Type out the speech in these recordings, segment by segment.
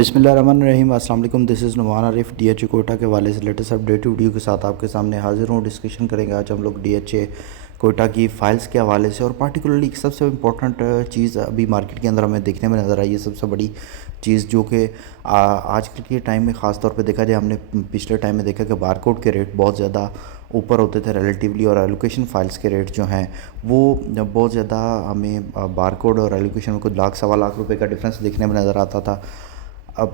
बिस्मिल्लाहिर्रहमानिर्रहीम। अस्सलाम वालेकुम। This is Numan Arif DHA Quetta के हवाले से लेटेस्ट अपडेट वीडियो के साथ आपके सामने हाजिर हूँ। डिस्कशन करेंगे आज हम लोग डीएचए कोयटा की फ़ाइल्स के हवाले से, और पार्टिकुलरली सबसे इम्पोर्टेंट चीज़ अभी मार्केट के अंदर हमें देखने में नज़र आई है। सबसे बड़ी चीज़ जो कि आजकल के टाइम में ख़ास तौर पे देखा जाए, हमने पिछले टाइम में देखा कि बारकोड के रेट बहुत ज़्यादा ऊपर होते थे रिलेटिवली, और एलोकेशन फ़ाइल्स के रेट जो हैं वो बहुत ज़्यादा हमें बारकोड और एलोकेशन में कुछ लाख सवा लाख रुपए का डिफरेंस देखने में नज़र आता था। अब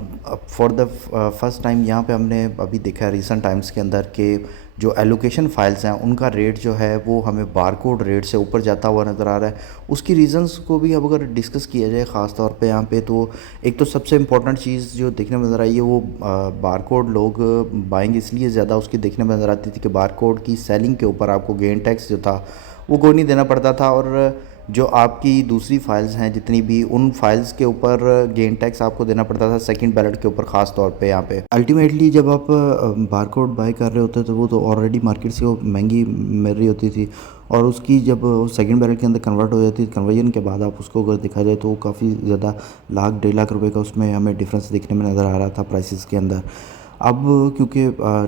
फॉर द फर्स्ट टाइम यहाँ पे हमने अभी देखा है रिसेंट टाइम्स के अंदर कि जो एलोकेशन फाइल्स हैं उनका रेट जो है वो हमें बारकोड रेट से ऊपर जाता हुआ नज़र आ रहा है। उसकी रीज़न्स को भी अब अगर डिस्कस किया जाए ख़ास तौर पे यहाँ पे, तो एक तो सबसे इम्पोर्टेंट चीज़ जो देखने में नज़र आई है वो बारकोड लोग बाइंग इसलिए ज़्यादा उसकी देखने में नज़र आती थी कि बारकोड की सेलिंग के ऊपर आपको गेन टैक्स जो था वो कोई नहीं देना पड़ता था, और जो आपकी दूसरी फाइल्स हैं जितनी भी, उन फाइल्स के ऊपर गेन टैक्स आपको देना पड़ता था सेकंड बैलेट के ऊपर ख़ास तौर पे। यहाँ पे अल्टीमेटली जब आप बारकोड बाय कर रहे होते तो वो तो ऑलरेडी मार्केट से वो महंगी मिल रही होती थी, और उसकी जब सेकंड बैलेट के अंदर कन्वर्ट हो जाती है, कन्वर्जन के बाद आप उसको अगर देखा जाए तो काफ़ी ज़्यादा लाख 1.5 लाख रुपए का उसमें हमें डिफरेंस देखने में नज़र आ रहा था प्राइसेस के अंदर। अब क्योंकि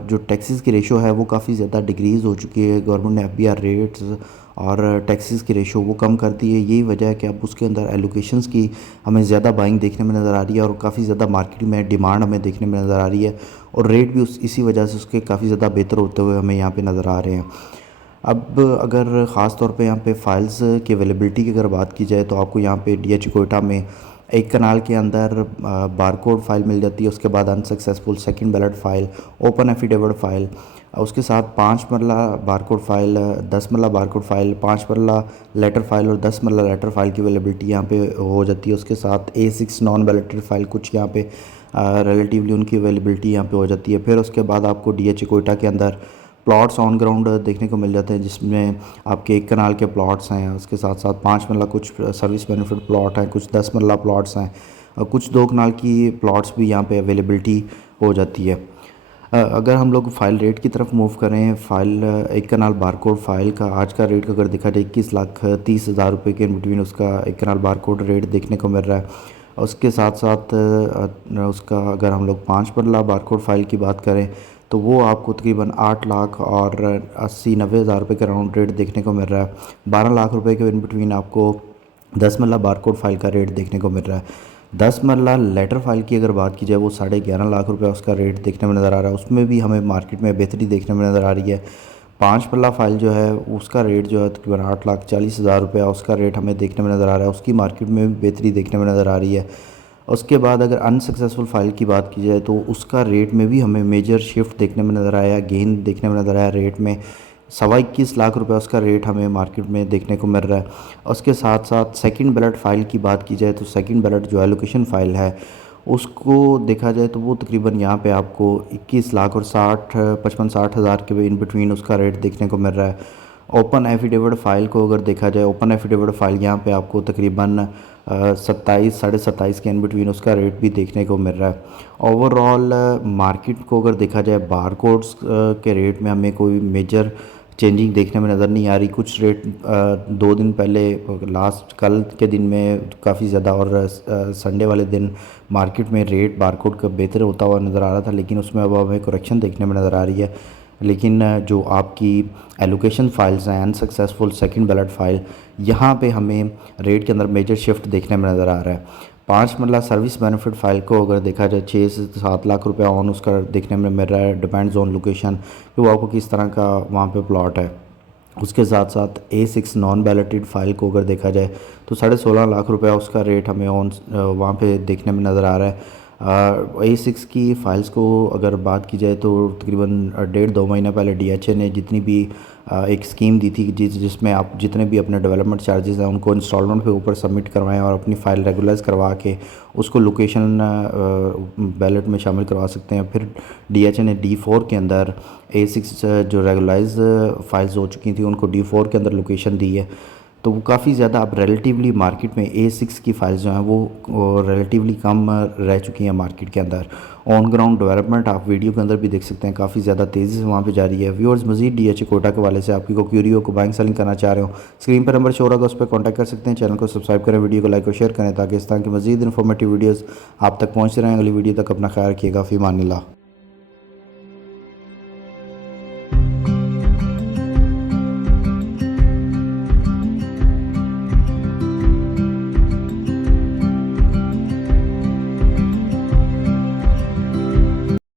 जो टैक्सेस की रेशो है वो काफ़ी ज़्यादा डिक्रीज़ हो चुकी है, गवर्नमेंट ने एफबीआर रेट्स और टैक्सेस की रेशो वो कम कर दी है। यही वजह है कि अब उसके अंदर एलोकेशंस की हमें ज़्यादा बाइंग देखने में नज़र आ रही है, और काफ़ी ज़्यादा मार्केट में डिमांड हमें देखने में नज़र आ रही है, और रेट भी इसी वजह से उसके काफ़ी ज़्यादा बेहतर होते हुए हमें यहाँ पे नज़र आ रहे हैं। अब अगर ख़ास तौर पे यहाँ पे फ़ाइल्स की अवेलेबिलिटी की अगर बात की जाए तो आपको यहाँ पे डीएच कोयटा में एक कनाल के अंदर बारकोड फ़ाइल मिल जाती है, उसके बाद unsuccessful second ballot file, open affidavit file, उसके साथ 5 मरला बारकोड फ़ाइल, 10 मरला बारकोड फ़ाइल, 5 मरला लेटर फ़ाइल और 10 मरला लेटर फ़ाइल की अवेलेबिलिटी यहाँ पे हो जाती है। उसके साथ A6 नॉन बैलेटेड फ़ाइल कुछ यहाँ पे रिलेटिवली उनकी अवेलेबिलिटी यहाँ पे हो जाती है। फिर उसके बाद आपको डीएच कोयटा के अंदर प्लॉट्स ऑन ग्राउंड देखने को मिल जाते हैं, जिसमें आपके एक कनाल के प्लॉट्स हैं, उसके साथ साथ 5 मरला कुछ सर्विस बेनिफिट प्लॉट हैं, कुछ 10 मरला प्लॉट्स हैं, और कुछ 2 कनाल की प्लॉट्स भी यहाँ पे अवेलेबिलिटी हो जाती है। अगर हम लोग फ़ाइल रेट की तरफ मूव करें, फ़ाइल एक कनाल बारकोड फ़ाइल का आज का रेट अगर देखा जाए 21,30,000 रुपये के इन बिटवीन उसका एक कनाल बारकोड रेट देखने को मिल रहा है। उसके साथ साथ उसका अगर हम लोग 5 मरला बारकोड फ़ाइल की बात करें तो वो आपको तकरीबन 8 लाख और 80-90 हज़ार रुपये का राउंड रेट देखने को मिल रहा है। 12 लाख रुपए के इन बिटवीन आपको 10 मरला बारकोड फ़ाइल का रेट देखने को मिल रहा है। 10 मरला लेटर फ़ाइल की अगर बात की जाए वो 11.5 लाख रुपये उसका रेट देखने में नज़र आ रहा है। उसमें भी हमें मार्केट में बेहतरी देखने में नज़र आ रही है। 5 मरला फ़ाइल जो है उसका रेट जो है तकरीबन 8,40,000 रुपये उसका रेट हमें देखने में नज़र आ रहा है। उसकी मार्केट में भी बेहतरी देखने में नज़र आ रही है। उसके बाद अगर अनसक्सेसफुल फ़ाइल की बात की जाए तो उसका रेट में भी हमें मेजर शिफ्ट देखने में नज़र आया, गेन देखने में नज़र आया। रेट में 21.25 लाख रुपए उसका रेट हमें मार्केट में देखने को मिल रहा है। उसके साथ साथ सेकंड बैलेट फ़ाइल की बात की जाए तो सेकंड बैलेट जो एलोकेशन फ़ाइल है उसको देखा जाए तो वो तकरीबन यहाँ पे आपको 21 लाख और 55-60 हज़ार के इन बिटवीन उसका रेट देखने को मिल रहा है। ओपन एफिडेविट फ़ाइल को अगर देखा जाए, ओपन एफिडेविट फ़ाइल यहाँ पे आपको तकरीबन 27 27.5 के इन बिटवीन उसका रेट भी देखने को मिल रहा है। ओवरऑल मार्केट को अगर देखा जाए बारकोड्स के रेट में हमें कोई मेजर चेंजिंग देखने में नज़र नहीं आ रही। कुछ रेट 2 दिन पहले लास्ट कल के दिन में काफ़ी ज़्यादा, और संडे वाले दिन मार्केट में रेट बारकोड का बेहतर होता हुआ नज़र आ रहा था, लेकिन उसमें अब हमें करेक्शन देखने में नज़र आ रही है। लेकिन जो आपकी एलोकेशन फाइल्स हैं अनसक्सेसफुल सेकंड बैलेट फ़ाइल, यहाँ पे हमें रेट के अंदर मेजर शिफ्ट देखने में नज़र आ रहा है। 5 मरला सर्विस बेनिफिट फ़ाइल को अगर देखा जाए 6 से 7 लाख रुपए ऑन उसका देखने में मिल रहा है, डिपेंड्स ऑन लोकेशन कि वो आपको किस तरह का वहाँ पे प्लॉट है। उसके साथ साथ A6 नॉन बैलेटेड फ़ाइल को अगर देखा जाए तो 16.5 लाख रुपया उसका रेट हमें ऑन वहाँ पे देखने में नज़र आ रहा है। A6 की फ़ाइल्स को अगर बात की जाए तो तकरीबन 1.5-2 महीने पहले डीएचए ने जितनी भी एक स्कीम दी थी जिसमें आप जितने भी अपने डेवलपमेंट चार्जेस हैं उनको इंस्टॉलमेंट पे ऊपर सबमिट करवाएं और अपनी फ़ाइल रेगुलराइज करवा के उसको लोकेशन बैलेट में शामिल करवा सकते हैं। फिर डीएचए ने D4 के अंदर A6 जो रेगुलराइज फ़ाइल्स हो चुकी थी उनको D4 के अंदर लोकेशन दी है। तो वो काफ़ी ज़्यादा अब रिलेटिवली मार्केट में A6 की फाइल्स जो हैं वो रिलेटिवली कम रह चुकी हैं मार्केट के अंदर। ऑन ग्राउंड डेवलपमेंट आप वीडियो के अंदर भी देख सकते हैं, काफ़ी ज़्यादा तेज़ी से वहाँ पे जारी है। व्यूअर्स मजीद DHA कोटा के वाले से आपकी को क्यूरी हो, को बाइंग सेलिंग करना चाह रहे हो, स्क्रीन पर नंबर शो होगा, उस पर कॉन्टैक्ट कर सकते हैं। चैनल को सब्सक्राइब करें, वीडियो को लाइक और शेयर करें ताकि इस तरह की मजीद इन्फॉर्मेटिव वीडियोज़ आप तक पहुँच रहे हैं। अगली वीडियो तक अपना ख्याल रखिएगा। फ़ी अमान अल्लाह।